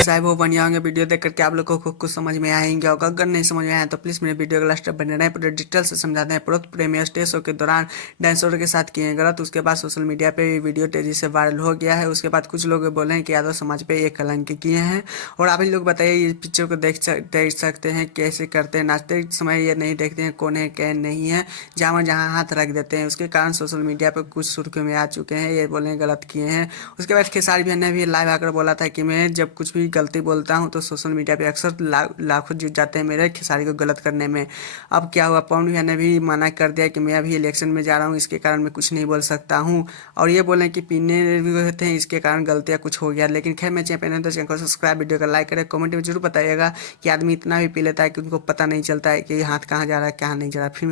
साहब वो बढ़िया होंगे। वीडियो देख करके आप लोगों को कुछ समझ में आएंगे होगा। अगर नहीं समझ में आया तो प्लीज मेरे वीडियो का लास्ट तक बने रहें, पूरे डिटेल से समझाते हैं। प्रोत प्रेमी स्टेज शो के दौरान डांसर के साथ किए गलत, उसके बाद सोशल मीडिया पे वीडियो तेजी से वायरल हो गया है। उसके बाद कुछ लोग बोले हैं कि यादव समाज पे ये कलंक किए हैं। और आप ही लोग बताइए ये पिक्चर को देख सकते हैं कैसे करते हैं, नाचते समय ये नहीं देखते हैं कौन है क्या नहीं है, जहाँ जहाँ हाथ रख देते हैं। उसके कारण सोशल मीडिया पे कुछ सुर्खियों में आ चुके हैं, ये बोले गलत किए हैं। उसके बाद खेसारी भैया ने भी लाइव आकर बोला था कि मैं जब कुछ भी गलती बोलता हूं तो सोशल मीडिया पे अक्सर लाखों जीत जाते हैं मेरे खेसारी को गलत करने में। अब क्या हुआ, पवन भैया ने भी मना कर दिया कि मैं अभी इलेक्शन में जा रहा हूं, इसके कारण मैं कुछ नहीं बोल सकता हूं। और ये बोले कि पीने भी होते हैं, इसके कारण गलतियां कुछ हो गया। लेकिन खैर मैं चैनल तो चैनल को सब्सक्राइब, वीडियो को लाइक करें, कमेंट में जरूर बताइएगा कि आदमी इतना भी पी लेता है कि उनको पता नहीं चलता है कि हाथ कहाँ जा रहा है कहाँ नहीं जा रहा है। फिर